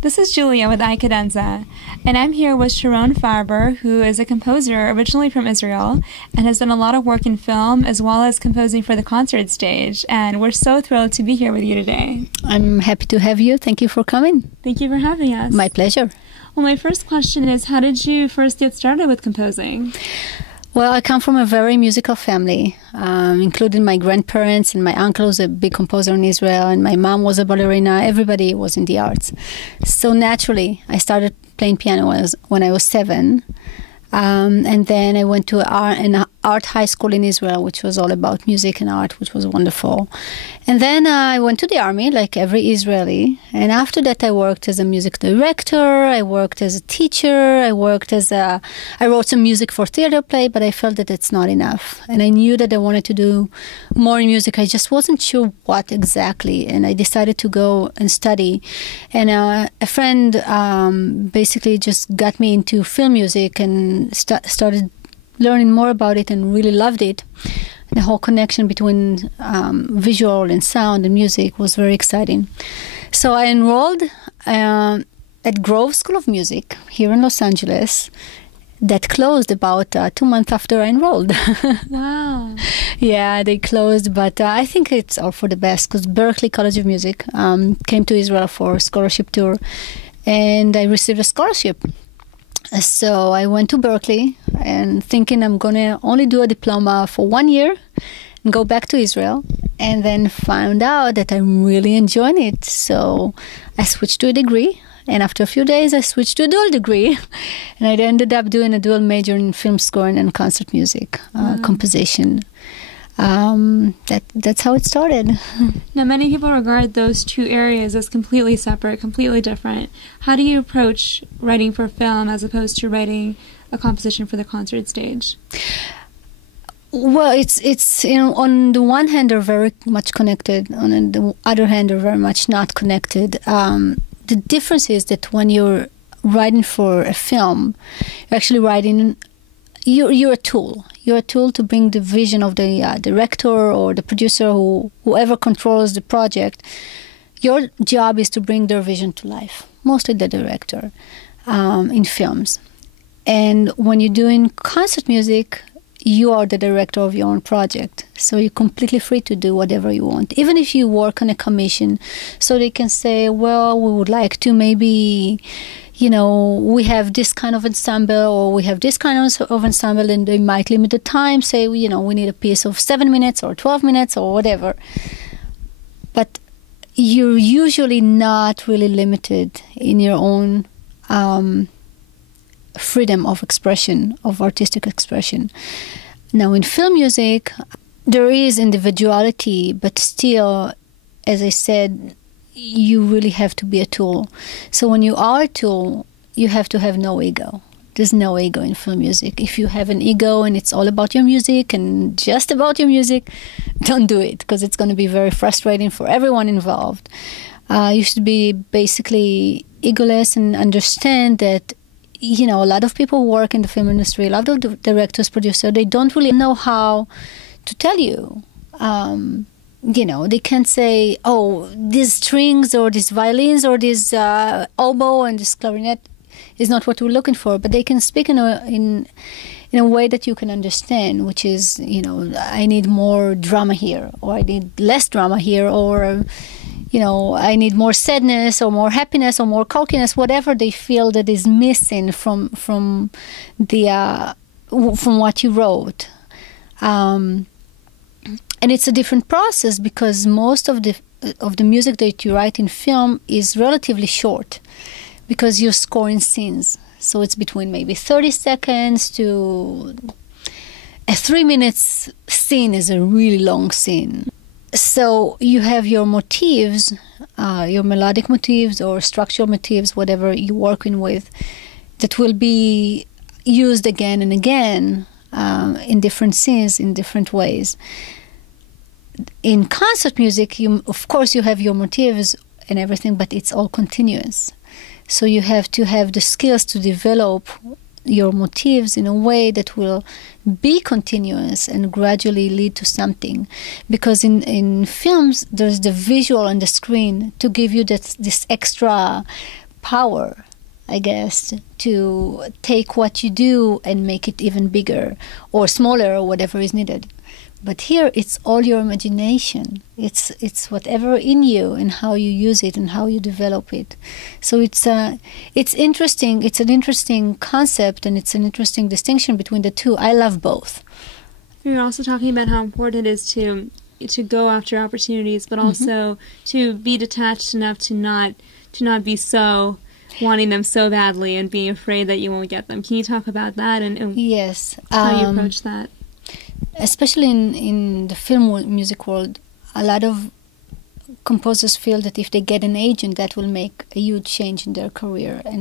This is Julia with iCadenza, and I'm here with Sharon Farber, who is a composer originally from Israel and has done a lot of work in film as well as composing for the concert stage. And we're so thrilled to be here with you today. I'm happy to have you. Thank you for coming. Thank you for having us. My pleasure. Well, my first question is, how did you first get started with composing? Well, I come from a very musical family, including my grandparents, and my uncle was a big composer in Israel, and my mom was a ballerina. Everybody was in the arts. So naturally, I started playing piano when I was 7. And then I went to an art high school in Israel, which was all about music and art, which was wonderful. And then I went to the army, like every Israeli. And after that, I worked as a music director. I worked as a teacher. I wrote some music for theater play, but I felt that it's not enough. And I knew that I wanted to do more in music. I just wasn't sure what exactly. And I decided to go and study. And a friend basically just got me into film music and started learning more about it and really loved it. The whole connection between visual and sound and music was very exciting. So I enrolled at Grove School of Music here in Los Angeles. That closed about 2 months after I enrolled. Wow. Yeah, they closed, but I think it's all for the best because Berklee College of Music came to Israel for a scholarship tour, and I received a scholarship. So I went to Berklee and thinking I'm going to only do a diploma for 1 year and go back to Israel, and then found out that I'm really enjoying it. So I switched to a degree, and after a few days I switched to a dual degree, and I ended up doing a dual major in film scoring and concert music composition. That's how it started. Now, many people regard those two areas as completely separate, completely different. How do you approach writing for film as opposed to writing a composition for the concert stage? Well, it's on the one hand they're very much connected, on the other hand they're very much not connected. The difference is that when you're writing for a film, you're actually writing. You're a tool. You're a tool to bring the vision of the director or the producer, whoever controls the project. Your job is to bring their vision to life, mostly the director, in films. And when you're doing concert music, you are the director of your own project. So you're completely free to do whatever you want. Even if you work on a commission, so they can say, well, we would like to maybe... we have this kind of ensemble, or we have this kind of ensemble, and they might limit the time, say, we need a piece of 7 minutes or 12 minutes or whatever. But you're usually not really limited in your own freedom of expression, of artistic expression. Now, in film music, there is individuality, but still, as I said, you really have to be a tool. So when you are a tool, you have to have no ego. There's no ego in film music. If you have an ego and it's all about your music and just about your music, don't do it, because it's going to be very frustrating for everyone involved. You should be basically egoless and understand that, a lot of people work in the film industry, a lot of the directors, producers, they don't really know how to tell you. They can't say, oh, these strings or these violins or this oboe and this clarinet is not what we're looking for. But they can speak in a way that you can understand, which is, I need more drama here, or I need less drama here, or, I need more sadness or more happiness or more cockiness, whatever they feel that is missing from what you wrote. And it's a different process because most of the music that you write in film is relatively short because you're scoring scenes. So it's between maybe 30 seconds to a 3 minutes scene is a really long scene. So you have your motifs, your melodic motifs or structural motifs, whatever you're working with, that will be used again and again in different scenes, in different ways. In concert music, of course you have your motifs and everything, but it's all continuous. So you have to have the skills to develop your motifs in a way that will be continuous and gradually lead to something. Because in films, there's the visual on the screen to give you this extra power, I guess, to take what you do and make it even bigger or smaller or whatever is needed. But here it's all your imagination. It's whatever in you and how you use it and how you develop it. So it's interesting. It's an interesting concept, and it's an interesting distinction between the two. I love both. You're also talking about how important it is to go after opportunities, but also to be detached enough to not be so wanting them so badly and being afraid that you won't get them. Can you talk about that and yes, how you approach that? Especially in the film music world, a lot of composers feel that if they get an agent, that will make a huge change in their career. And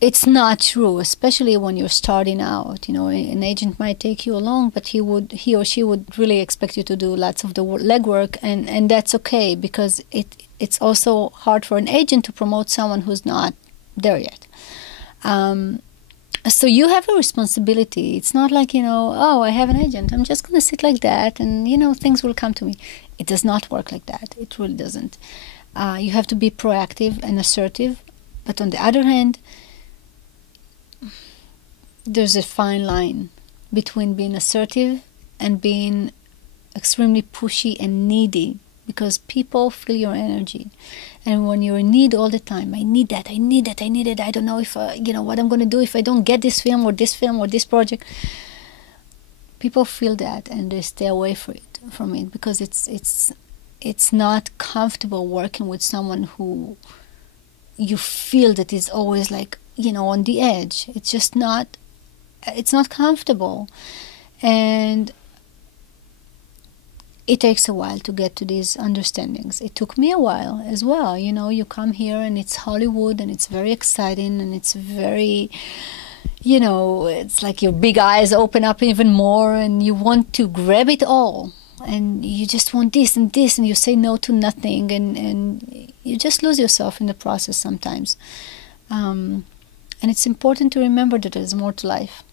it's not true, especially when you're starting out. You know, an agent might take you along, but he or she would really expect you to do lots of the legwork, and that's okay, because it's also hard for an agent to promote someone who's not there yet. So you have a responsibility. It's not like, oh, I have an agent, I'm just going to sit like that and, things will come to me. It does not work like that. It really doesn't. You have to be proactive and assertive. But on the other hand, there's a fine line between being assertive and being extremely pushy and needy, because people feel your energy. And when you're in need all the time, I need that, I need it, I don't know if, what I'm going to do if I don't get this film or this project. People feel that and they stay away from it because it's not comfortable working with someone who you feel that is always like, on the edge. It's not comfortable. And it takes a while to get to these understandings. It took me a while as well. You come here and it's Hollywood and it's very exciting and it's very, it's like your big eyes open up even more and you want to grab it all. And you just want this and this and you say no to nothing and you just lose yourself in the process sometimes. And it's important to remember that there's more to life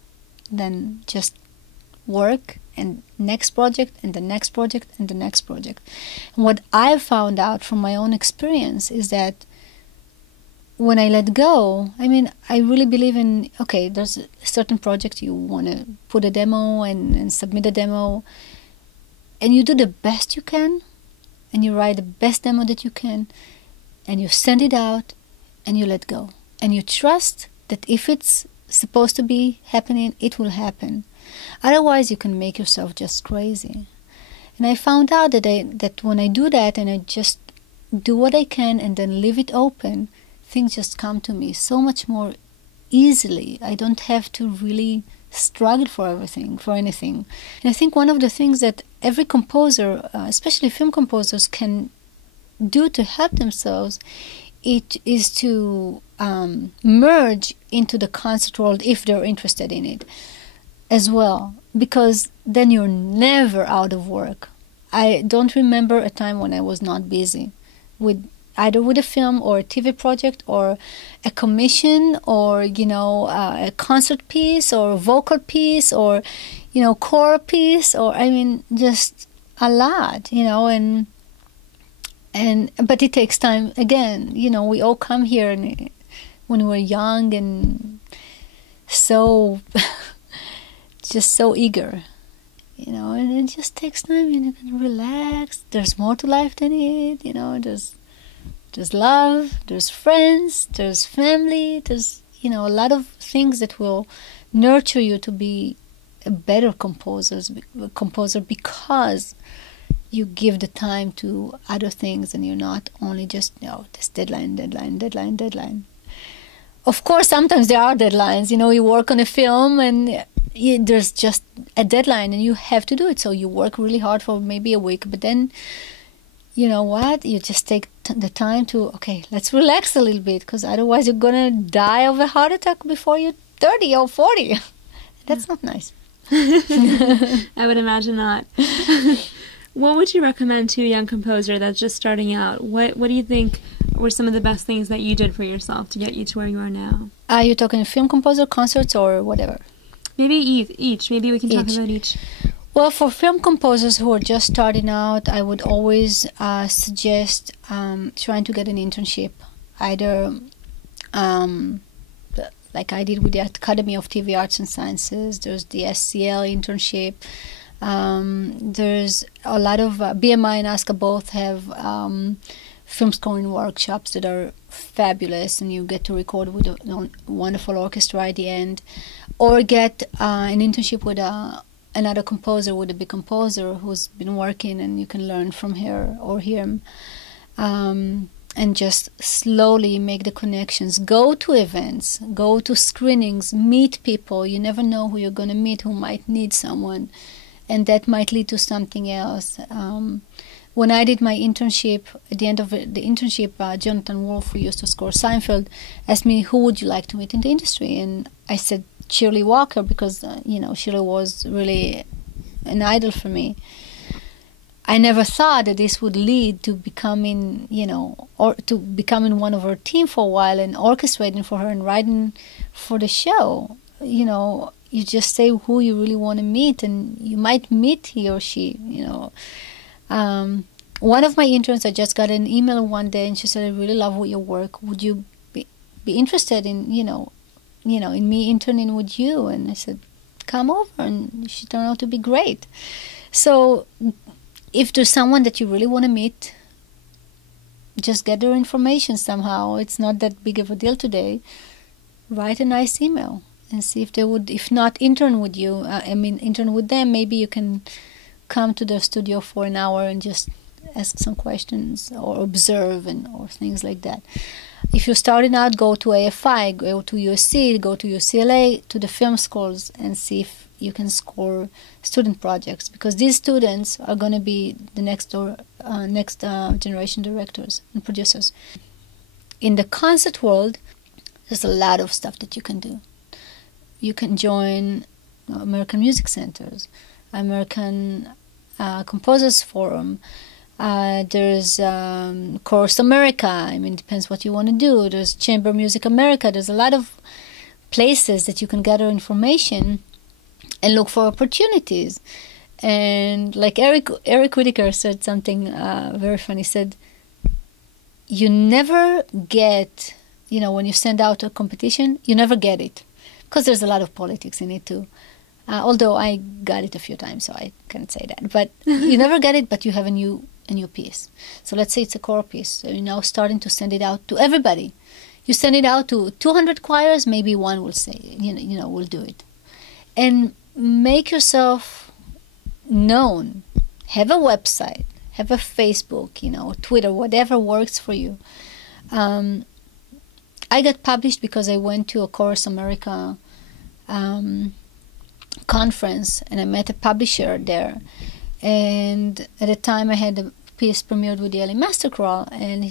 than just work and next project and the next project and the next project. And what I've found out from my own experience is that when I let go, I really believe in, okay, there's a certain project, you want to put a demo and submit a demo, and you do the best you can, and you write the best demo that you can, and you send it out, and you let go. And you trust that if it's supposed to be happening, it will happen. Otherwise, you can make yourself just crazy. And I found out that when I do that and I just do what I can and then leave it open, things just come to me so much more easily. I don't have to really struggle for anything. And I think one of the things that every composer, especially film composers, can do to help themselves, it is to merge into the concert world if they're interested in it as well, because then you're never out of work. I don't remember a time when I was not busy with either with a film or a TV project or a commission or a concert piece or a vocal piece or choral piece or just a lot, and but it takes time. Again, we all come here and when we're young and so just so eager, and it just takes time, and you can relax. There's more to life than it, there's love, there's friends, there's family, there's a lot of things that will nurture you to be a better composer because you give the time to other things and you're not only just this deadline. Of course, sometimes there are deadlines. You work on a film and there's just a deadline and you have to do it. So you work really hard for maybe a week, but then, you know what? You just take the time to, okay, let's relax a little bit, because otherwise you're going to die of a heart attack before you're 30 or 40. That's not nice. I would imagine not. What would you recommend to a young composer that's just starting out? What do you think were some of the best things that you did for yourself to get you to where you are now? Are you talking film composer, concerts, or whatever? Maybe each. Maybe we can talk about each. Well, for film composers who are just starting out, I would always suggest trying to get an internship, either um, like I did with the Academy of TV Arts and Sciences. There's the SCL internship. There's a lot of BMI and ASCA both have film scoring workshops that are fabulous, and you get to record with a wonderful orchestra at the end, or get an internship with another composer, with a big composer who's been working, and you can learn from her or him, and just slowly make the connections. Go to events, go to screenings, meet people. You never know who you're going to meet, who might need someone, and that might lead to something else. When I did my internship, at the end of the internship, Jonathan Wolfe, who used to score Seinfeld, asked me, who would you like to meet in the industry? And I said Shirley Walker, because, Shirley was really an idol for me. I never thought that this would lead to becoming, or to becoming one of her team for a while and orchestrating for her and writing for the show. You just say who you really want to meet, and you might meet he or she, One of my interns, I just got an email one day, and she said, I really love your work. Would you be interested in, in me interning with you? And I said, come over. And she turned out to be great. So if there's someone that you really want to meet, just get their information somehow. It's not that big of a deal today. Write a nice email and see if they would, if not intern with you, intern with them. Maybe you can come to the studio for an hour and just ask some questions or observe or things like that. If you're starting out, go to AFI, go to USC, go to UCLA, to the film schools, and see if you can score student projects, because these students are going to be the next generation directors and producers. In the concert world, there's a lot of stuff that you can do. You can join American Music Centers, American Composers Forum. There's Chorus America. Depends what you want to do. There's Chamber Music America. There's a lot of places that you can gather information and look for opportunities. And like Eric Whitaker said something very funny. He said, you never get, when you send out a competition, you never get it, because there's a lot of politics in it too. Although I got it a few times, so I can't say that. But you never get it, but you have a new piece. So let's say it's a choral piece. So you're now starting to send it out to everybody. You send it out to 200 choirs, maybe one will say, will do it. And make yourself known. Have a website, have a Facebook, Twitter, whatever works for you. I got published because I went to a Chorus America conference, and I met a publisher there. And at the time, I had a piece premiered with the LA Master Chorale, and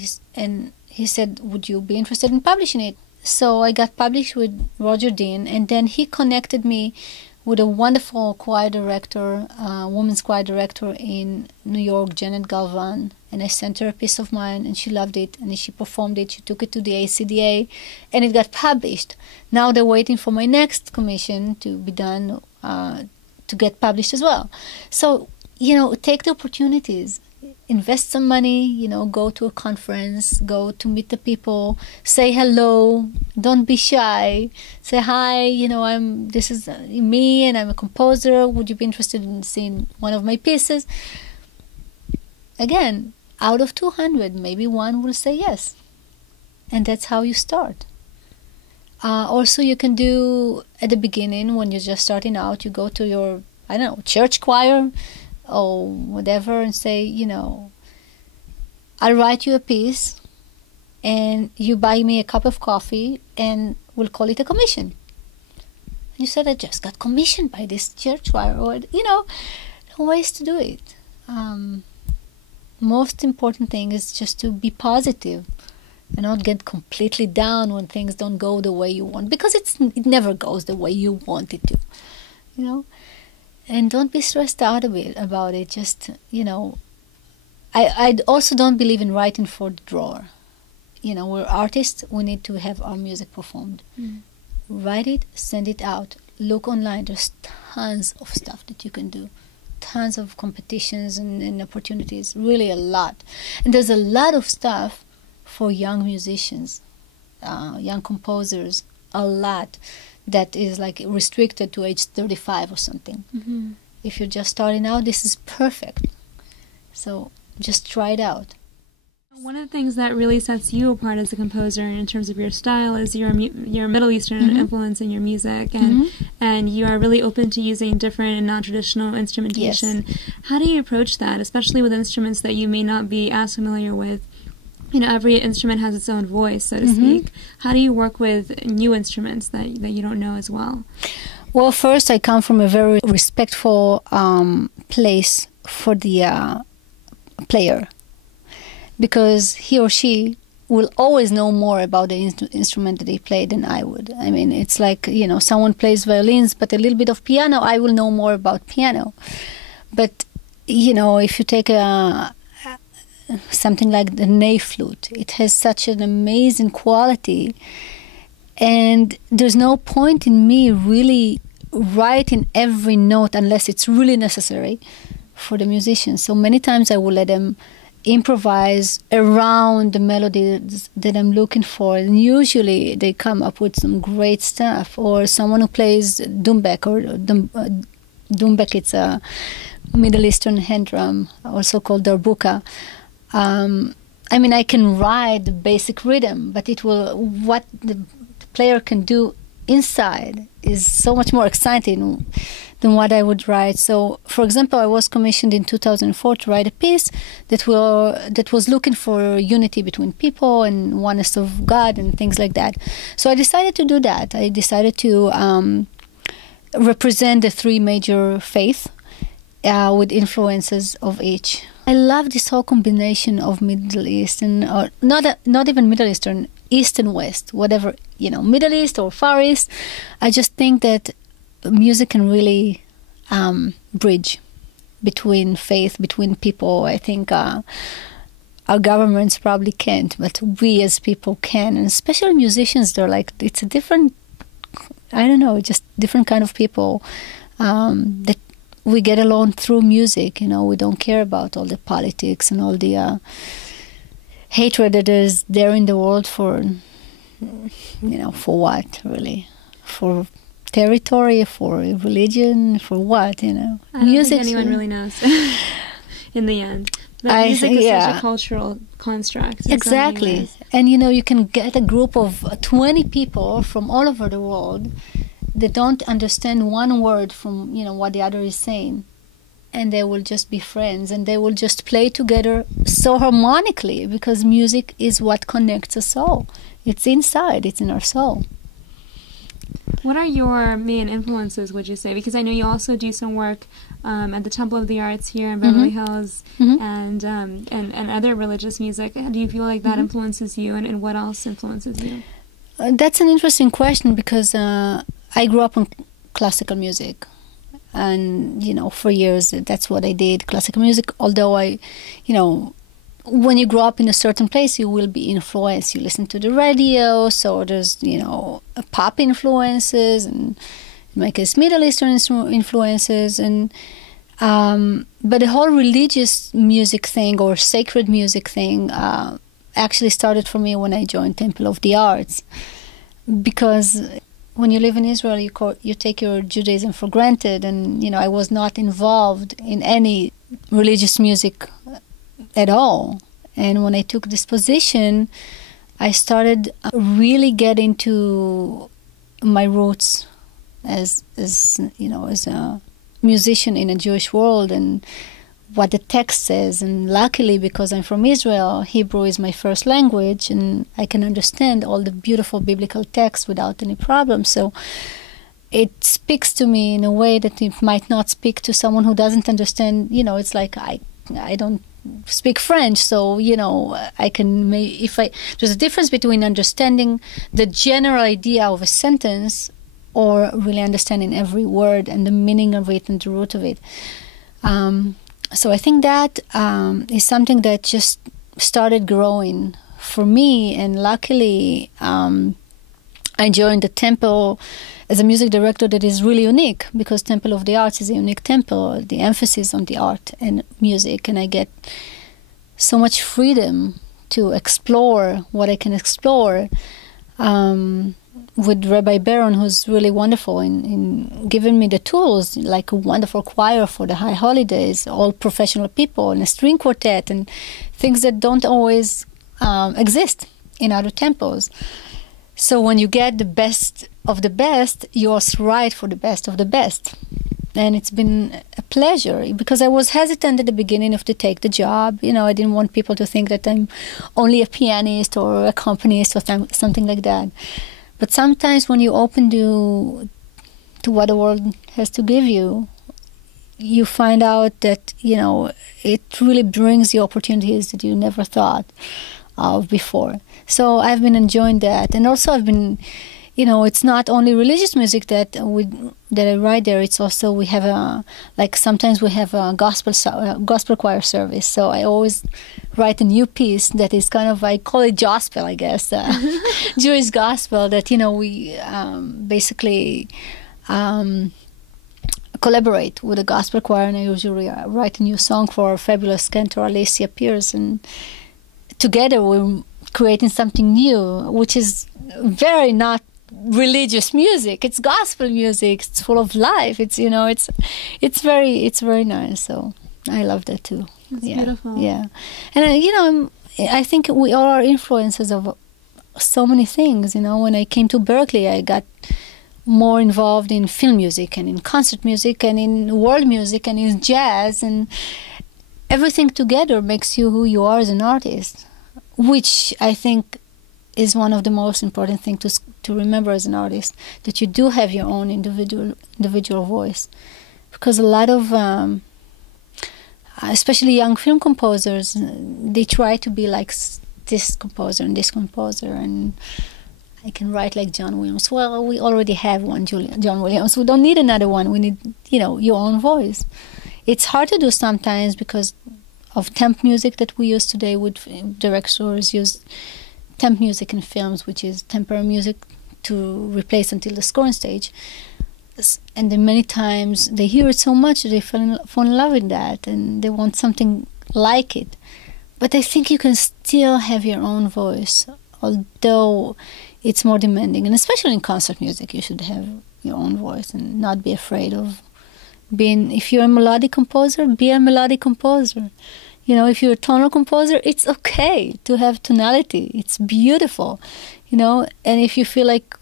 he said, would you be interested in publishing it? So I got published with Roger Dean, and then he connected me with a wonderful choir director, women's choir director in New York, Janet Galvan, and I sent her a piece of mine, and she loved it, and she performed it. She took it to the ACDA, and it got published. Now they're waiting for my next commission to be done, to get published as well. So, take the opportunities. Invest some money, go to a conference, go to meet the people, say hello, don't be shy, say hi, this is me and I'm a composer, would you be interested in seeing one of my pieces? Again, out of 200, maybe one will say yes. And that's how you start. Also, you can do, at the beginning, when you're just starting out, you go to your, church choir, or whatever, and say, I'll write you a piece, and you buy me a cup of coffee, and we'll call it a commission. And you said, I just got commissioned by this church choir, or, ways to do it. Most important thing is just to be positive and not get completely down when things don't go the way you want, because it never goes the way you want it to, And don't be stressed out about it. Just, I also don't believe in writing for the drawer. We're artists. We need to have our music performed. Mm. Write it, send it out. Look online. There's tons of stuff that you can do. Tons of competitions and opportunities. Really a lot. And there's a lot of stuff for young musicians. young composers a lot that is like restricted to age 35 or something. Mm-hmm. If you're just starting out, this is perfect. So just try it out. One of the things that really sets you apart as a composer in terms of your style is your Middle Eastern Mm-hmm. influence in your music, and you are really open to using different and non-traditional instrumentation. Yes. How do you approach that, especially with instruments that you may not be as familiar with? You know, every instrument has its own voice, so to speak. How do you work with new instruments that you don't know as well? Well, first, I come from a very respectful place for the player, because he or she will always know more about the instrument that they play than I would. I mean, it's like, you know, someone plays violins, but a little bit of piano, I will know more about piano. But, you know, if you take something like the ney flute, it has such an amazing quality. And there's no point in me really writing every note unless it's really necessary for the musician. So many times I will let them improvise around the melodies that I'm looking for, and usually they come up with some great stuff. Or someone who plays dumbek, or dumbek, it's a Middle Eastern hand drum, also called darbuka. I mean, I can write the basic rhythm, but what the player can do inside is so much more exciting than what I would write. So, for example, I was commissioned in 2004 to write a piece that was looking for unity between people and oneness of God and things like that. So I decided to do that. I decided to represent the three major faiths with influences of each. I love this whole combination of Middle Eastern, or not even Middle Eastern, East and West, whatever, you know, Middle East or Far East. I just think that music can really bridge between faith, between people. I think our governments probably can't, but we as people can, and especially musicians. They're like, it's a different, I don't know, just different kind of people that we get along through music. You know, we don't care about all the politics and all the hatred that is there in the world for, you know, for what, really? For territory, for religion, for what, you know? I don't think anyone really knows in the end. But music is such a cultural construct. Exactly. And, you know, you can get a group of 20 people from all over the world that don't understand one word from, you know, what the other is saying. And they will just be friends, and they will just play together so harmonically, because music is what connects us all. It's inside, it's in our soul. What are your main influences, would you say? Because I know you also do some work at the Temple of the Arts here in Beverly Hills, and other religious music. Do you feel like that influences you, and what else influences you? That's an interesting question, because I grew up on classical music. And, you know, for years, that's what I did, classical music. Although you know, when you grow up in a certain place, you will be influenced. You listen to the radio, so there's, you know, pop influences, and in my case, Middle Eastern influences. And but the whole religious music thing, or sacred music thing, actually started for me when I joined Temple of the Arts. Because when you live in Israel, you take your Judaism for granted, and, you know, I was not involved in any religious music at all. And when I took this position, I started really getting to my roots as you know, as a musician in a Jewish world, and what the text says. And luckily, because I'm from Israel, Hebrew is my first language, and I can understand all the beautiful biblical texts without any problem. So it speaks to me in a way that it might not speak to someone who doesn't understand. You know, it's like I don't speak French, so, you know, I can there's a difference between understanding the general idea of a sentence, or really understanding every word and the meaning of it and the root of it. So I think that is something that just started growing for me, and luckily I joined the temple as a music director that is really unique, because Temple of the Arts is a unique temple, the emphasis on the art and music, and I get so much freedom to explore what I can explore. with Rabbi Baron, who's really wonderful in giving me the tools, like a wonderful choir for the high holidays, all professional people, and a string quartet, and things that don't always exist in other temples. So when you get the best of the best, you're right for the best of the best. And it's been a pleasure, because I was hesitant at the beginning to take the job. You know, I didn't want people to think that I'm only a pianist or a accompanist or something like that. But sometimes when you open to what the world has to give you, you find out that, you know, it really brings you opportunities that you never thought of before. So I've been enjoying that. And also I've been, you know, it's not only religious music that I write there. It's also, we have sometimes we have a gospel choir service. So I always write a new piece that is kind of, I call it gospel, I guess, Jewish gospel, that, you know, we basically collaborate with a gospel choir, and I usually write a new song for our fabulous cantor Alicia Pierce, and together we're creating something new, which is very not religious music. It's gospel music. It's full of life. It's, you know, it's very nice. So I love that too. It's beautiful. Yeah, and you know, I think we all are influences of so many things. You know, when I came to Berkeley, I got more involved in film music and in concert music and in world music and in jazz, and everything together makes you who you are as an artist, which I think is one of the most important things to remember as an artist, that you do have your own individual voice. Because a lot of, especially young film composers, they try to be like this composer and this composer, and I can write like John Williams. Well, we already have one John Williams. We don't need another one. We need, you know, your own voice. It's hard to do sometimes because of temp music that we use today. With directors use temp music in films, which is temporary music to replace until the scoring stage. And then many times they hear it so much that they fall in love with that, and they want something like it. But I think you can still have your own voice, although it's more demanding. And especially in concert music, you should have your own voice and not be afraid of being, if you're a melodic composer, be a melodic composer. You know, if you're a tonal composer, it's okay to have tonality. It's beautiful, you know. And if you feel like,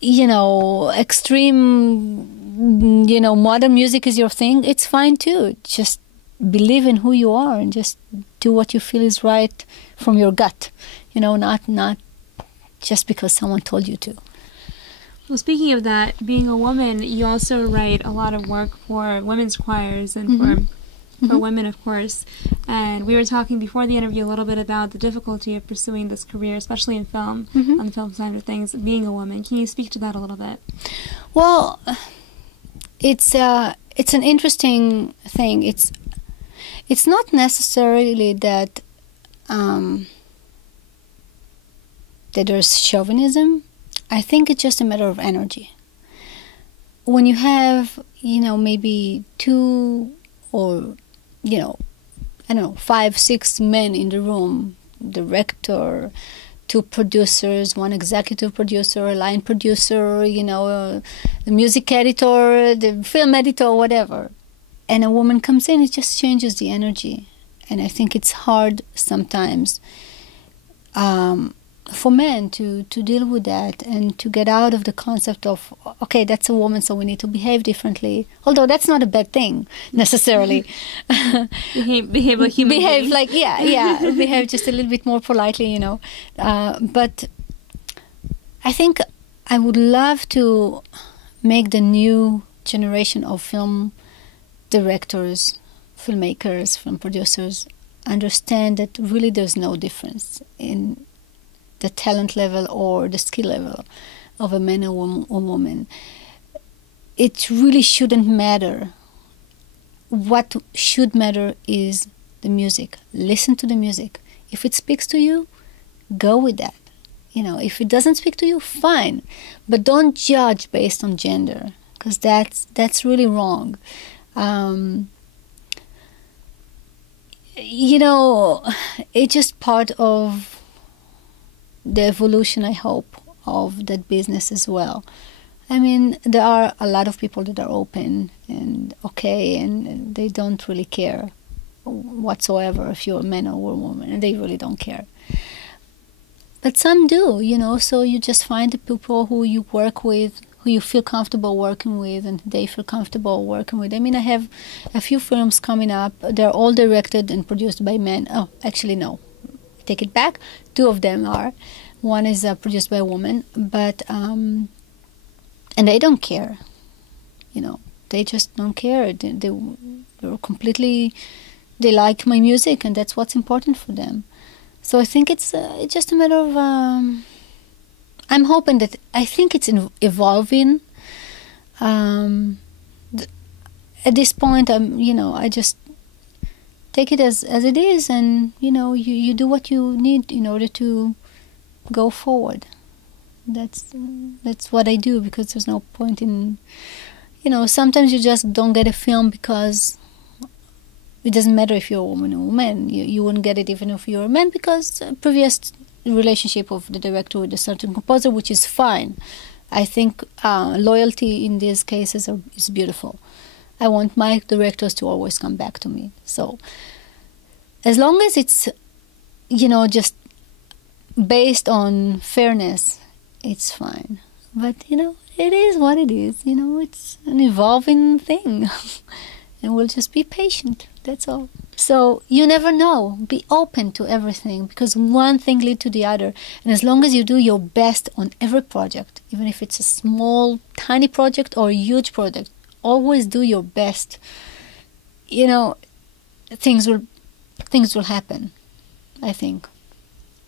you know, extreme, you know, modern music is your thing, it's fine too. Just believe in who you are and just do what you feel is right from your gut, you know, not just because someone told you to. Well, speaking of that, being a woman, you also write a lot of work for women's choirs and for women, of course. And we were talking before the interview a little bit about the difficulty of pursuing this career, especially in film, on the film side of things, being a woman. Can you speak to that a little bit? Well, it's an interesting thing. It's not necessarily that that there's chauvinism. I think it's just a matter of energy. When you have, you know, maybe two or, you know, I don't know, 5, 6 men in the room, director, 2 producers, 1 executive producer, a line producer, you know, the music editor, the film editor, whatever. And a woman comes in, it just changes the energy. And I think it's hard sometimes for men to deal with that and to get out of the concept of, okay, that's a woman, so we need to behave differently. Although that's not a bad thing necessarily. behave like human beings. Behave just a little bit more politely, you know. But I think I would love to make the new generation of film directors, filmmakers, film producers understand that really there's no difference in the talent level or the skill level of a man or woman. It really shouldn't matter. What should matter is the music. Listen to the music. If it speaks to you, go with that. You know, if it doesn't speak to you, fine. But don't judge based on gender, because that's really wrong. You know, it's just part of the evolution, I hope, of that business as well. I mean, there are a lot of people that are open and okay, and they don't really care whatsoever if you're a man or a woman, and they really don't care. But some do, so you just find the people who you work with, who you feel comfortable working with, and they feel comfortable working with. I mean, I have a few films coming up. They're all directed and produced by men. Oh, actually, no. I take it back. 2 of them are. One is produced by a woman, but and they don't care. They just don't care. They're completely. They like my music, and that's what's important for them. So I think it's just a matter of. I'm hoping that I think it's evolving. At this point, I just take it as it is, and you do what you need in order to go forward. That's what I do, because there's no point in, sometimes you just don't get a film because it doesn't matter if you're a woman or a man. You wouldn't get it even if you're a man, because previous relationship of the director with a certain composer, which is fine. I think loyalty in these cases is beautiful. I want my directors to always come back to me. So as long as it's, just based on fairness, it's fine. But, it is what it is. It's an evolving thing. And we'll just be patient. That's all. So you never know. Be open to everything, because one thing leads to the other. And as long as you do your best on every project, even if it's a small, tiny project or a huge project, always do your best. Things will happen, I think.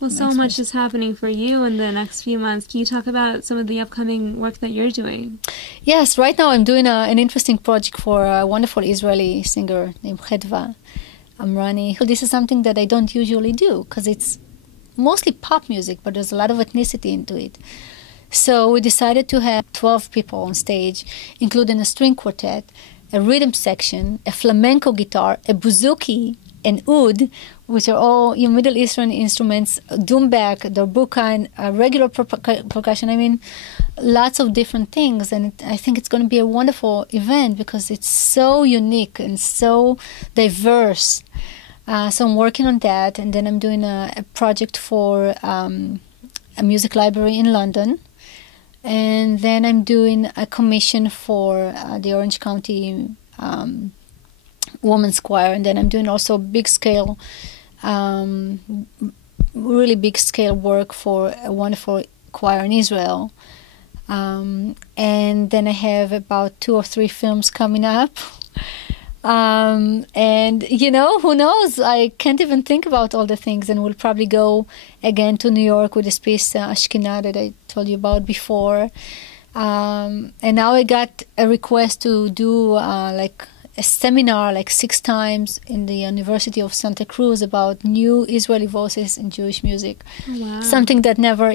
Well, so much is happening for you in the next few months. Can you talk about some of the upcoming work that you're doing? Yes, right now I'm doing an interesting project for a wonderful Israeli singer named Chedva Amrani. This is something that I don't usually do, because it's mostly pop music, but there's a lot of ethnicity into it. So we decided to have 12 people on stage, including a string quartet, a rhythm section, a flamenco guitar, a bouzouki, and oud, which are all Middle Eastern instruments, doumbek, darbuka, and regular percussion. I mean, lots of different things. And I think it's going to be a wonderful event, because it's so unique and so diverse. So I'm working on that. And then I'm doing a project for a music library in London. And then I'm doing a commission for the Orange County Women's Choir, and then I'm doing also big scale, really big scale work for a wonderful choir in Israel. And then I have about 2 or 3 films coming up. And who knows? I can't even think about all the things, and we'll probably go again to New York with this piece Ashkenaz that I told you about before. And now I got a request to do a seminar 6 times in the University of Santa Cruz about new Israeli voices in Jewish music. Wow. Something that never,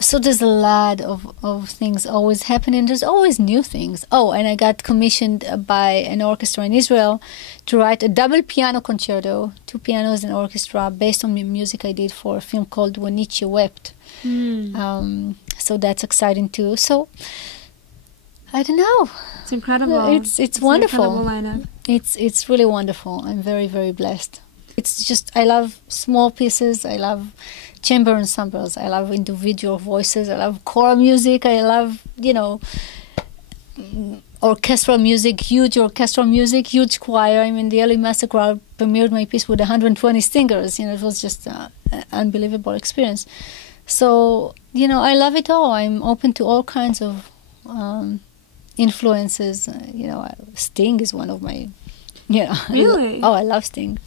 so there's a lot of things always happening. There's always new things. Oh, and I got commissioned by an orchestra in Israel to write a double piano concerto, 2 pianos and orchestra, based on the music I did for a film called When Nietzsche Wept. So that's exciting too. So I don't know. It's incredible. It's wonderful. An incredible lineup. It's really wonderful. I'm very, very blessed. It's just, I love small pieces. I love chamber ensembles. I love individual voices. I love choral music. I love, orchestral music, huge huge choir. I mean, the LA Massacre premiered my piece with 120 singers. It was just an unbelievable experience. So, I love it all. I'm open to all kinds of influences. Sting is one of my, Really? I love Sting.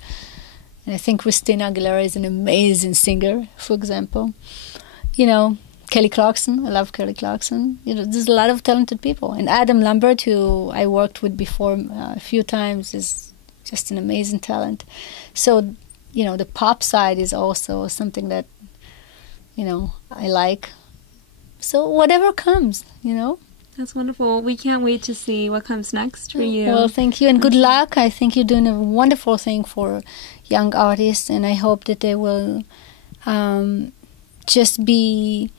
And I think Christina Aguilera is an amazing singer, for example. Kelly Clarkson, I love Kelly Clarkson. There's a lot of talented people. And Adam Lambert, who I worked with before a few times, is just an amazing talent. So, the pop side is also something that, I like. So whatever comes, That's wonderful. We can't wait to see what comes next for you. Well, thank you, and good luck. I think you're doing a wonderful thing for young artists, and I hope that they will just be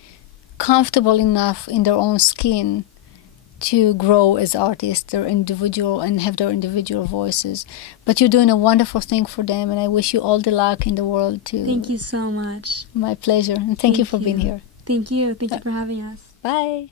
comfortable enough in their own skin to grow as artists, their individual, and have their individual voices. But you're doing a wonderful thing for them, and I wish you all the luck in the world too. Thank you so much. My pleasure, and thank you for being here. Thank you. Thank you for having us. Bye.